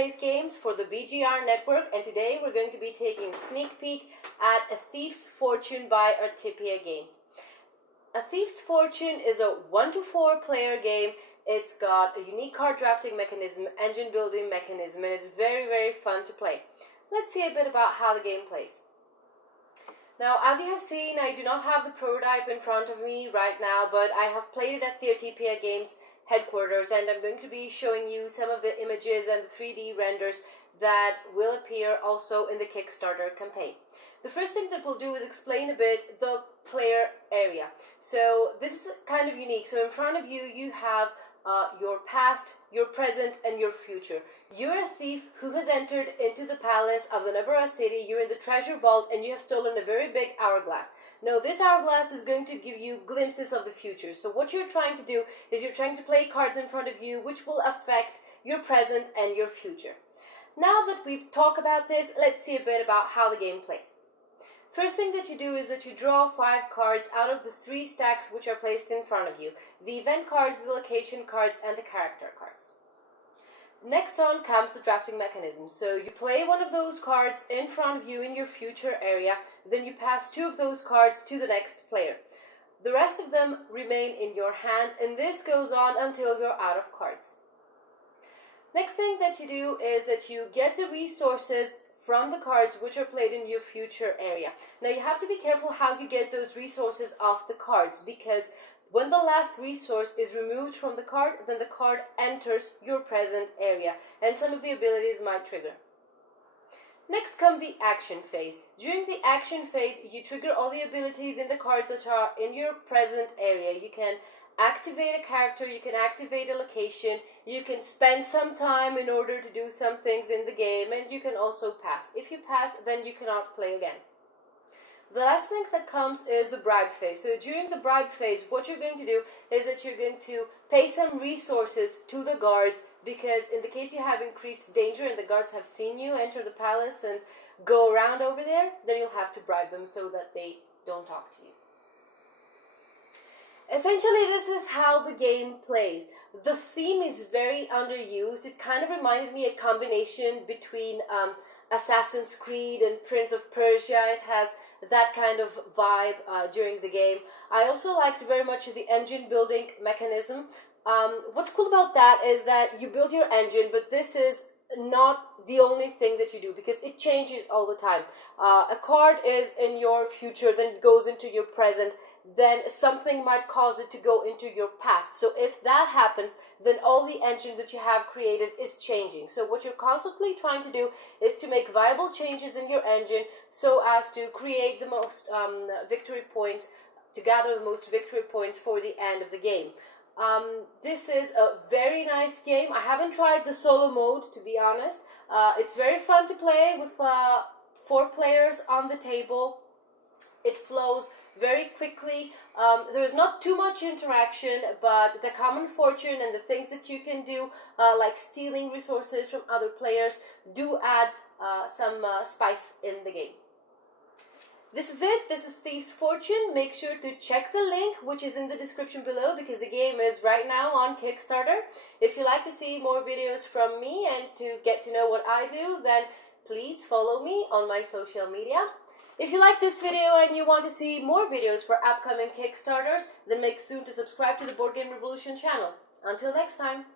plays games for the BGR network, and today we're going to be taking a sneak peek at A Thief's Fortune by Artipia Games. A Thief's Fortune is a 1 to 4 player game. It's got a unique card drafting mechanism, engine building mechanism, and it's very, very fun to play. Let's see a bit about how the game plays. Now, as you have seen, I do not have the prototype in front of me right now, but I have played it at the Artipia Games headquarters, and I'm going to be showing you some of the images and the 3D renders that will appear also in the Kickstarter campaign. The first thing that we'll do is explain a bit the player area. So this is kind of unique. So in front of you, you have your past, your present, and your future. You're a thief who has entered into the palace of the Nabara city. You're in the treasure vault and you have stolen a very big hourglass. Now this hourglass is going to give you glimpses of the future. So what you're trying to do is you're trying to play cards in front of you which will affect your present and your future. Now that we've talked about this, let's see a bit about how the game plays. First thing that you do is that you draw 5 cards out of the 3 stacks which are placed in front of you. The event cards, the location cards, and the character cards. Next on comes the drafting mechanism. So you play one of those cards in front of you in your future area, then you pass 2 of those cards to the next player. The rest of them remain in your hand, and this goes on until you're out of cards. Next thing that you do is that you get the resources from the cards which are played in your future area. Now you have to be careful how you get those resources off the cards, because when the last resource is removed from the card, then the card enters your present area, and some of the abilities might trigger. Next comes the action phase. During the action phase, you trigger all the abilities in the cards that are in your present area. You can activate a character, you can activate a location, you can spend some time in order to do some things in the game, and you can also pass. If you pass, then you cannot play again. The last thing that comes is the bribe phase. So during the bribe phase, what you're going to do is that you're going to pay some resources to the guards, because in the case you have increased danger and the guards have seen you enter the palace and go around over there, then you'll have to bribe them so that they don't talk to you. Essentially, this is how the game plays. The theme is very underused. It kind of reminded me a combination between Assassin's Creed and Prince of Persia. It has that kind of vibe during the game. I also liked very much the engine building mechanism. What's cool about that is that you build your engine, but this is not the only thing that you do, because it changes all the time. A card is in your future, then it goes into your present, then something might cause it to go into your past. So if that happens, then all the engine that you have created is changing. So what you're constantly trying to do is to make viable changes in your engine so as to create the most victory points, to gather the most victory points for the end of the game. This is a very nice game. I haven't tried the solo mode, to be honest. It's very fun to play with 4 players on the table. It flows very quickly. There is not too much interaction, but the common fortune and the things that you can do, like stealing resources from other players, do add some spice in the game. This is it. This is Thief's Fortune. Make sure to check the link which is in the description below, because the game is right now on Kickstarter. If you like to see more videos from me and to get to know what I do, then please follow me on my social media. If you like this video and you want to see more videos for upcoming Kickstarters, then make soon to subscribe to the Board Game Revolution channel. Until next time.